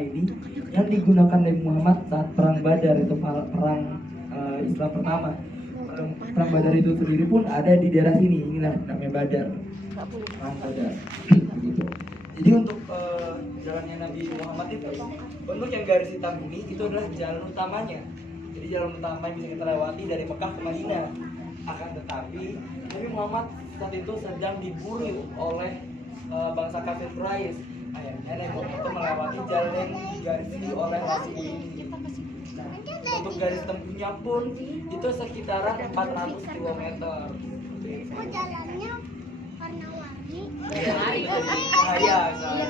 ini yang digunakan Nabi Muhammad saat perang Badar, itu perang Islam pertama. Perang Badar itu sendiri pun ada di daerah sini, inilah namanya Badar, perang Badar. Begitu. Jadi untuk jalannya Nabi Muhammad itu bentuk yang garis hitam ini itu adalah jalan utamanya. Jadi jalan utama yang bisa kita lewati dari Mekah ke Madinah. Akan tetapi Nabi Muhammad saat itu sedang diburu oleh bangsa kafir Quraisy. Akhirnya Nabi Muhammad itu melewati jalan yang digarisi oleh Rasul ini. Nah, untuk garis tempuhnya pun itu sekitaran 400 km. Oh, jalannya warna-warni. Cahaya,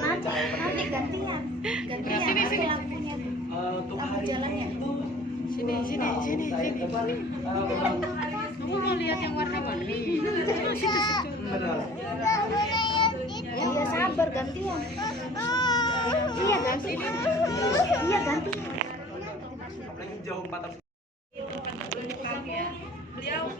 Nanti gantian. Sini. Lampunya. untuk hari jalannya. itu Sini. Kamu mau lihat yang warna-warni? Situ. benar. Iya, sabar gantian. Iya gantian. Apalagi jauh 400. Ya. Beliau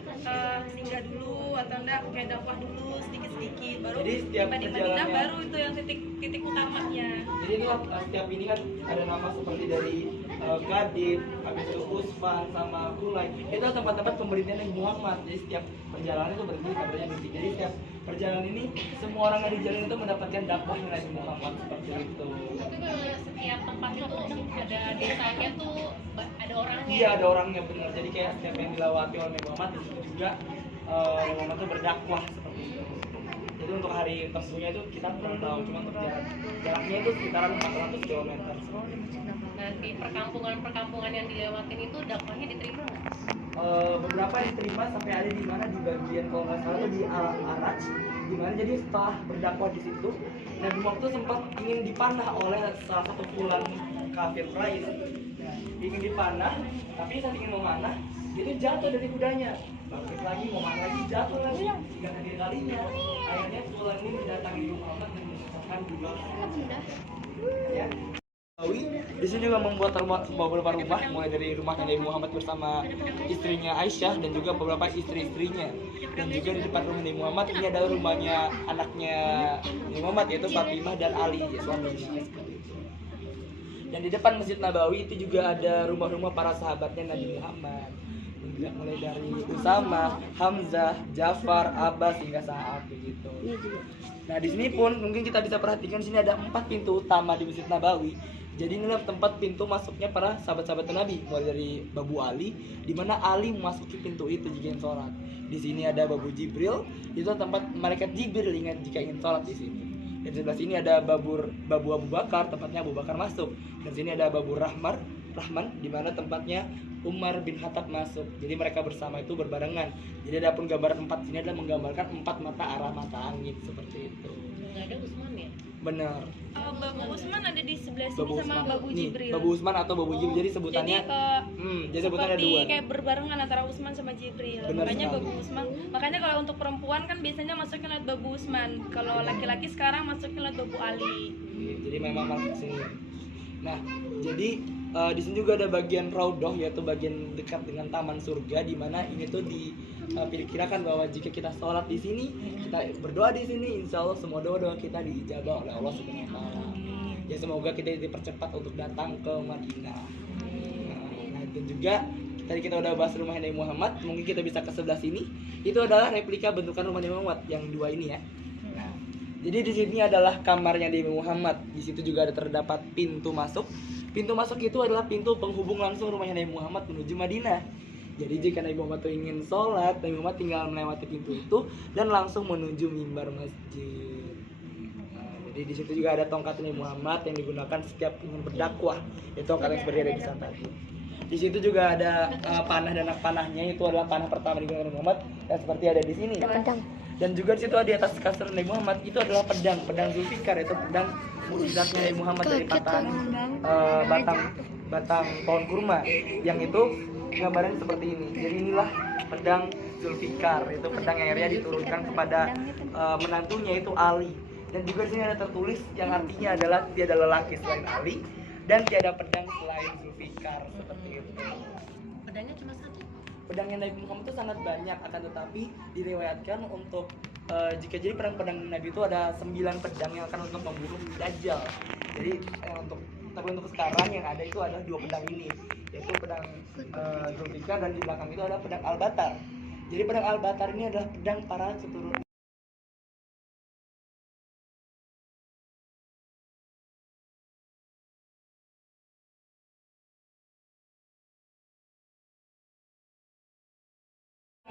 singgah dulu atau enggak kayak dakwah dulu sedikit-sedikit baru Jadi setiap tiba di Madinah perjalanannya- baru itu yang titik utamanya. Jadi ini setiap ini kan ada nama seperti dari Gadif, habis itu Usman sama Hulai. Itu tempat-tempat pemberhentian Nabi Muhammad. Jadi setiap perjalanan itu berhenti kabarnya berhenti. Jadi setiap perjalanan ini semua orang yang di jalan itu mendapatkan dakwah Nabi Muhammad seperti itu. Tapi kalau setiap tempat itu ada desanya tuh ada orangnya. Iya, ada orangnya benar. Jadi kayak setiap yang dilewati oleh Nabi Muhammad itu juga Nabi Muhammad itu berdakwah seperti itu. Jadi untuk hari tempuhnya itu kita kurang tahu, cuma untuk jaraknya itu sekitaran 400 km. Nah, di perkampungan yang dilewatin itu dakwahnya diterima nggak? Beberapa diterima sampai ada di mana di bagian kalau nggak salah itu di Al-Araj, di mana jadi setelah berdakwah di situ Nabi Muhammad itu sempat ingin dipanah oleh salah satu kulan kafir Quraisy. Nah, ingin dipanah, tapi saat ingin memanah itu jatuh dari kudanya, bangkit lagi mau manah lagi jatuh lagi, tiga kalinya. Akhirnya kulan ini mendatangi Muhammad dan mengucapkan dua ya. Di sini juga membuat beberapa rumah, mulai dari rumah Nabi Muhammad bersama istrinya Aisyah dan juga beberapa istri-istrinya. Dan juga di depan rumah Nabi Muhammad ini adalah rumahnya anaknya Nabi Muhammad, yaitu Fatimah dan Ali, suaminya. Dan di depan Masjid Nabawi itu juga ada rumah-rumah para sahabatnya Nabi Muhammad. Mulai dari Usama, Hamzah, Ja'far, Abbas hingga Sa'ad begitu. Nah, di sini pun mungkin kita bisa perhatikan di sini ada 4 pintu utama di Masjid Nabawi. Jadi inilah tempat pintu masuknya para sahabat-sahabat Nabi, mulai dari Babu Ali, di mana Ali memasuki pintu itu jika ingin sholat. Di sini ada Babu Jibril, itu tempat malaikat Jibril ingat jika ingin sholat di sini. Dan di sebelah sini ada Babu Abu Bakar, tempatnya Abu Bakar masuk. Dan di sini ada Babu Rahman, di mana tempatnya Umar bin Khattab masuk. Jadi mereka bersama itu berbarengan. Jadi ada pun gambaran 4 sini adalah menggambarkan 4 mata arah mata angin seperti itu. Nggak ada Usman ya? Benar. Babu Usman ada di sebelah sini Babu sama Usman. Babu Nih, Jibril. Babu Usman atau Babu Jibril. Jadi sebutannya jadi sebutannya ada seperti dua. kayak berbarengan antara Usman sama Jibril. Benar Makanya sekali. Babu Usman. Makanya kalau untuk perempuan kan biasanya masuknya lewat Babu Usman. Kalau laki-laki sekarang masuknya lewat Babu Ali. Jadi memang masuk sini. Nah, jadi di sini juga ada bagian raudhah, yaitu bagian dekat dengan taman surga, di mana ini tuh diperkirakan bahwa jika kita sholat di sini, kita berdoa di sini, insya Allah semua doa-doa kita diijabah oleh Allah Subhanahu Wa Taala. Ya semoga kita dipercepat untuk datang ke Madinah. Nah, dan juga tadi kita udah bahas rumah Nabi Muhammad, mungkin kita bisa ke sebelah sini. Itu adalah replika bentukan rumah Nabi Muhammad yang dua ini ya. Nah, jadi di sini adalah kamarnya Nabi Muhammad. Di situ juga ada terdapat pintu masuk. Pintu masuk itu adalah pintu penghubung langsung rumahnya Nabi Muhammad menuju Madinah. Jadi jika Nabi Muhammad ingin sholat, Nabi Muhammad tinggal melewati pintu itu dan langsung menuju mimbar masjid. Nah, jadi di situ juga ada tongkat Nabi Muhammad yang digunakan setiap ingin berdakwah. Itu tongkat yang berdiri di sana tadi. Di situ juga ada panah dan anak panahnya, itu adalah panah pertama digunakan Nabi Muhammad yang seperti ada di sini. Dan juga di situ di atas kasur Nabi Muhammad itu adalah pedang Zulfikar, itu pedang mukjizatnya Nabi Muhammad dari patahan batang pohon kurma, yang itu gambaran seperti ini. Jadi inilah pedang Zulfikar, itu pedang yang akhirnya diturunkan kepada menantunya itu Ali. Dan juga di sini ada tertulis yang artinya adalah tiada lelaki selain Ali dan tiada pedang selain Zulfikar, seperti itu. Pedangnya cuma satu. Pedangnya Nabi Muhammad itu sangat banyak, akan tetapi diriwayatkan untuk jika jadi pedang-pedang Nabi itu ada 9 pedang yang akan untuk membunuh Dajjal. Jadi untuk Tapi untuk sekarang yang ada itu adalah dua pedang ini, yaitu pedang Zulfikar dan di belakang itu ada pedang Al-Batar. Jadi pedang Al-Batar ini adalah pedang para keturunan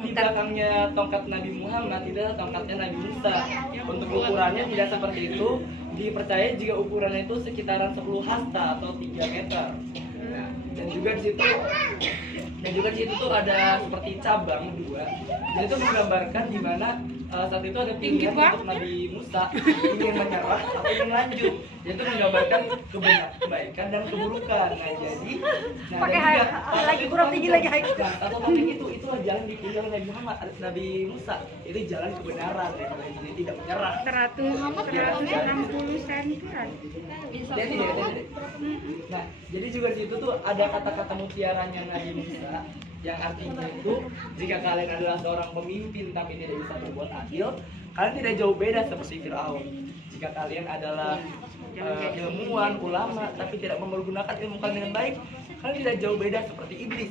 di belakangnya tongkat Nabi Muhammad itu adalah tongkatnya Nabi Musa. Untuk ukurannya tidak seperti itu. Dipercaya jika ukurannya itu sekitaran 10 hasta atau 3 meter. Nah, dan juga di situ tuh ada seperti cabang dua. Dan itu menggambarkan di mana saat itu ada pilihan untuk Nabi Musa ingin menyerah atau ingin lanjut. Itu menggambarkan kebaikan dan keburukan. Nah, jadi lagi kurang tinggi lagi. Nah, atau topik itulah jalan dipilih oleh Nabi Muhammad, Nabi Musa. Itu jalan kebenaran, jadi tidak menyerah. 160 sentiran. Jadi. Nah, jadi juga di situ tuh ada kata-kata mutiaranya Nabi Musa yang artinya itu jika kalian adalah seorang pemimpin tapi tidak bisa berbuat adil, kalian tidak jauh beda seperti Fir'aun. Jika kalian adalah ilmuwan, ulama tapi tidak mempergunakan ilmu kalian dengan baik, kalian tidak jauh beda seperti iblis.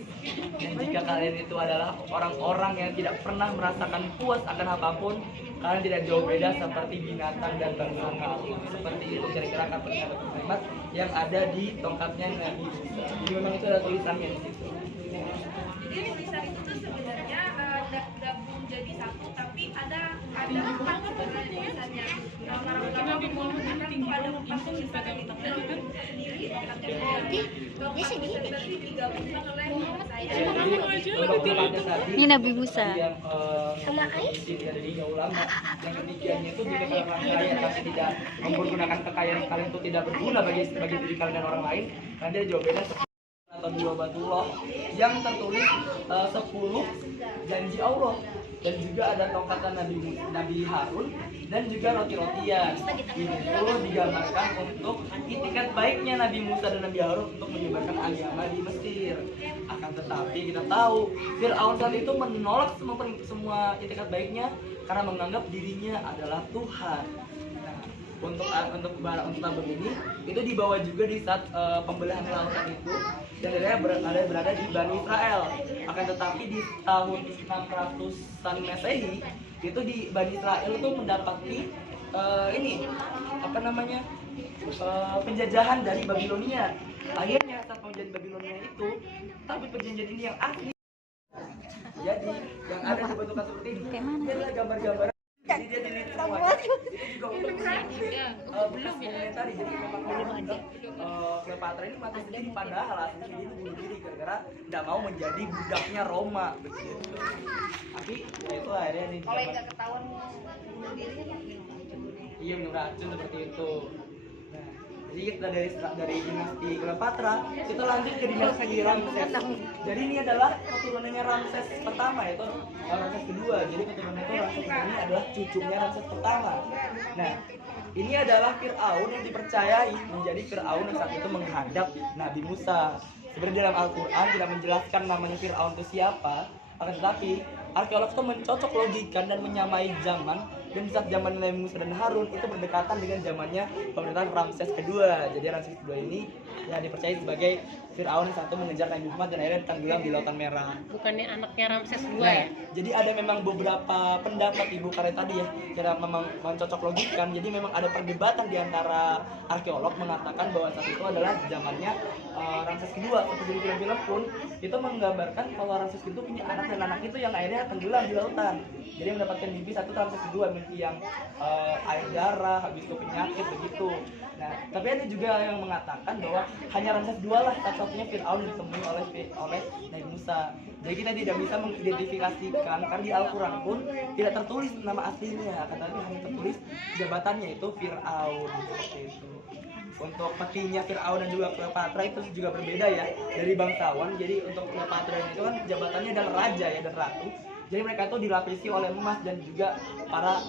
Dan jika kalian itu adalah orang-orang yang tidak pernah merasakan puas akan apapun, kalian tidak jauh beda seperti binatang dan bangsa. Seperti itu kira-kira kalimat yang ada di tongkatnya Nabi Musa. Jadi memang itu ada tulisannya di situ. Jadi tulisan itu tuh sebenarnya gabung jadi satu, tapi ada empat sebenarnya tulisannya. Para ulama mengatakan tuh ada 4 tulisan yang ditafsirkan sendiri. Dia segini digabungkan oleh Ini Nabi Musa. Sama dari ulama. Yang ketiganya itu jika kalian kaya tapi tidak mempergunakan kekayaan kalian itu tidak berguna bagi diri kalian dan orang lain, nanti jauh beda atau dua batullah yang tertulis 10 janji Allah, dan juga ada tongkatan Nabi Harun dan juga roti-rotian. Ini itu digambarkan untuk itikat baiknya Nabi Musa dan Nabi Harun untuk menyebarkan agama di Mesir. Akan tetapi kita tahu Fir'aun saat itu menolak semua itikat baiknya karena menganggap dirinya adalah Tuhan. Untuk tabung ini itu dibawa juga di saat pembelahan lautan itu, dan berada di Bani Israel. Akan tetapi di tahun 600-an Masehi itu di Bani Israel itu mendapati penjajahan dari Babilonia. Akhirnya saat penjajahan Babilonia itu, tapi perjanjian ini yang asli. Jadi yang ada dibentukkan seperti ini. Ini adalah gambar-gambar. Jadi dia dilihat semua. Ini juga untuk belum ya tadi. Jadi memang belum ada. Cleopatra ini mati sendiri padahal aslinya dia bunuh diri gara-gara tidak mau menjadi budaknya Roma begitu. Tapi ya itu akhirnya nih. Kalau yang nggak ketahuan bunuh diri kan? Iya, minum racun seperti itu. Nah, jadi kita dari dinasti Cleopatra kita lanjut ke dinasti Ramses. Jadi ini adalah keturunannya Ramses pertama, yaitu Ramses kedua. Jadi keturunannya itu Ramses ini adalah cucunya Ramses pertama. Nah, ini adalah Fir'aun yang dipercayai menjadi Fir'aun yang saat itu menghadap Nabi Musa. Sebenarnya dalam Al-Quran tidak menjelaskan namanya Fir'aun itu siapa, akan tetapi arkeolog itu mencocok logikan dan menyamai zaman. Dan saat zaman Nabi Musa dan Harun itu berdekatan dengan zamannya pemerintahan Ramses kedua. Jadi Ramses kedua ini yang dipercaya sebagai Fir'aun satu mengejar Nabi Muhammad dan akhirnya tenggelam di Lautan Merah. Bukannya anaknya Ramses II Nah, ya? jadi ada memang beberapa pendapat Ibu Karet tadi ya, kira memang mencocok logikan. Jadi memang ada perdebatan di antara arkeolog mengatakan bahwa saat itu adalah zamannya Ramses kedua. Seperti di film-film pun itu menggambarkan bahwa Ramses itu punya anak, dan anak itu yang akhirnya tenggelam di lautan. Jadi mendapatkan mimpi satu Ramses kedua, mimpi yang air darah, habis itu penyakit begitu. Nah, tapi ada juga yang mengatakan bahwa hanya Ramses II lah satu-satunya Fir'aun yang ditemui oleh Nabi Musa. Jadi kita tidak bisa mengidentifikasikan karena di Al-Quran pun tidak tertulis nama aslinya, tetapi hanya tertulis jabatannya itu Fir'aun seperti itu. Untuk petinya Fir'aun dan juga Cleopatra itu juga berbeda ya dari bangsawan. Jadi untuk Cleopatra itu kan jabatannya adalah raja ya dan ratu. Jadi mereka itu dilapisi oleh emas dan juga para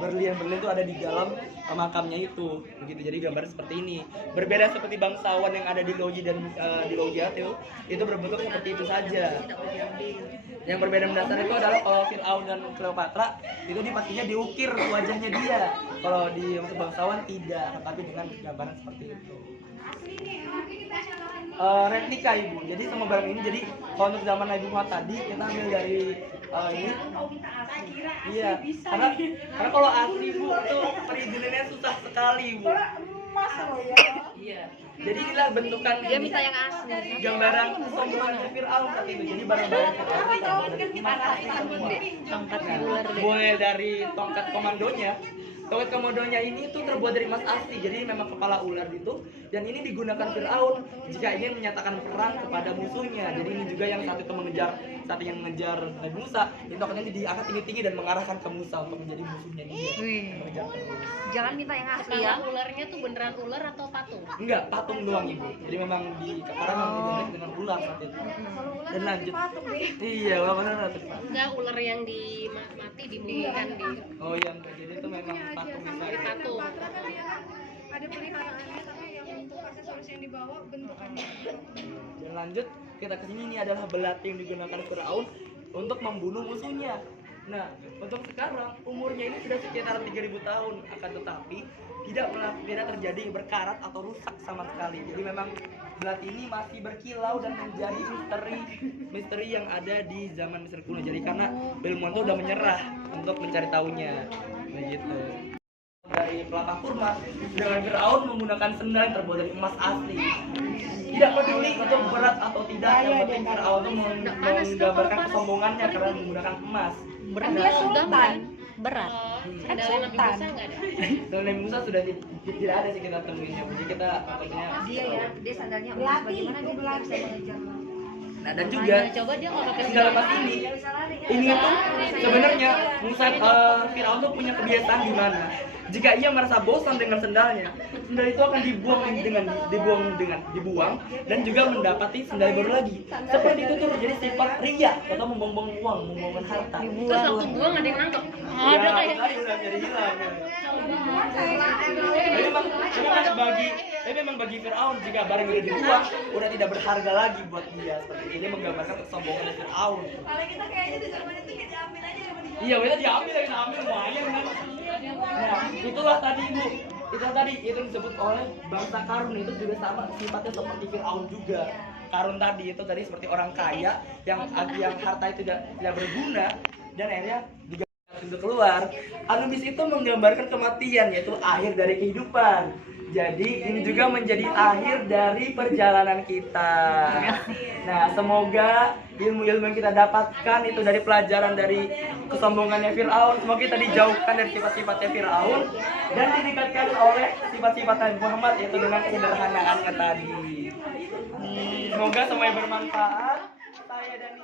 berlian-berlian itu ada di dalam makamnya itu. Begitu. Jadi gambar seperti ini. Berbeda seperti bangsawan yang ada di Loji dan di Logiat itu berbentuk seperti itu saja. Yang berbeda mendasar itu adalah kalau Fir'aun dan Cleopatra itu pastinya diukir wajahnya dia. Kalau di bangsawan tidak, tetapi dengan gambaran seperti itu. replika ibu. Jadi semua barang ini, jadi kalau untuk zaman Nabi Muhammad tadi kita ambil dari ini. Iya, karena kalau asli bu itu perizinannya susah sekali bu. Iya. Jadi inilah bentukan Dia minta yang asli. gambaran kesombongan Fir'aun saat itu. Jadi barang-barang Tongkat Nah, ular deh. mulai dari tongkat komandonya. Tongkat komandonya ini tuh terbuat dari emas asli. Jadi memang kepala ular itu, dan ini digunakan Fir'aun jika ingin menyatakan perang kepada musuhnya. Jadi ini juga yang saat itu mengejar Nabi Musa, itu akhirnya diangkat tinggi-tinggi dan mengarahkan ke Musa untuk menjadi musuhnya dia. Wih. Mengejar terus. Jangan minta yang asli ya. Kepala ularnya tuh beneran ular atau patung? Enggak, patung doang ibu. Jadi memang karena memang identik dengan ular saat itu. Dan lanjut. Iya, benar benar. Enggak, ular yang mati dimumihkan di Oh iya, enggak. Jadi itu memang patung dari bisa. patung. Ada peliharaannya tapi yang untuk aksesoris yang dibawa bentukannya. Dan lanjut kita kesini, ini adalah belati yang digunakan Firaun untuk membunuh musuhnya. Nah, untuk sekarang umurnya ini sudah sekitar 3000 tahun, akan tetapi tidak terjadi berkarat atau rusak sama sekali. Jadi memang belati ini masih berkilau dan menjadi misteri yang ada di zaman Mesir kuno. Jadi karena ilmuwan itu udah menyerah untuk mencari tahunya. Begitu. Dari pelapah kurma, dengan Firaun menggunakan sendal yang terbuat dari emas asli. Tidak peduli itu berat atau tidak, yang penting Firaun itu menggambarkan kesombongannya karena menggunakan emas. Berat. Nah, Sultan. Berat. Sandal Nabi Musa enggak ada. Selain Nabi Musa sudah tidak ada sih kita temuinnya. Jadi kita takutnya. Dia sandalnya emas, bagaimana dia bisa mengejar? Nah, dan juga Coba dia orang sendal emas ini tuh sebenarnya Musa Firaun tuh punya kebiasaan di mana jika ia merasa bosan dengan sendal itu akan dibuang dan juga mendapati sendal baru lagi. Seperti itu tuh jadi sifat ria atau membuang uang, membuangkan harta. Terus waktu buang ada yang nangkep. Ada tadi udah jadi hilang. Tapi memang bagi Firaun jika barang itu dibuang udah tidak berharga lagi buat dia. Seperti ini menggambarkan kesombongan Firaun. Kalau kita kayaknya di zaman itu kita ambil aja yang Iya, kita diambil lumayan kan. Nah, itulah tadi ibu. Itu disebut oleh bangsa Karun, itu juga sama sifatnya seperti Firaun juga. Karun tadi itu seperti orang kaya yang harta itu tidak berguna dan akhirnya juga keluar. Anubis itu menggambarkan kematian, yaitu akhir dari kehidupan. Jadi ini juga menjadi akhir dari perjalanan kita. Nah, semoga ilmu-ilmu yang kita dapatkan itu dari pelajaran dari kesombongannya Firaun, semoga kita dijauhkan dari sifat-sifatnya Firaun dan didekatkan oleh sifat-sifat Nabi Muhammad, yaitu dengan kesederhanaannya tadi. Semoga semuanya bermanfaat. Saya dan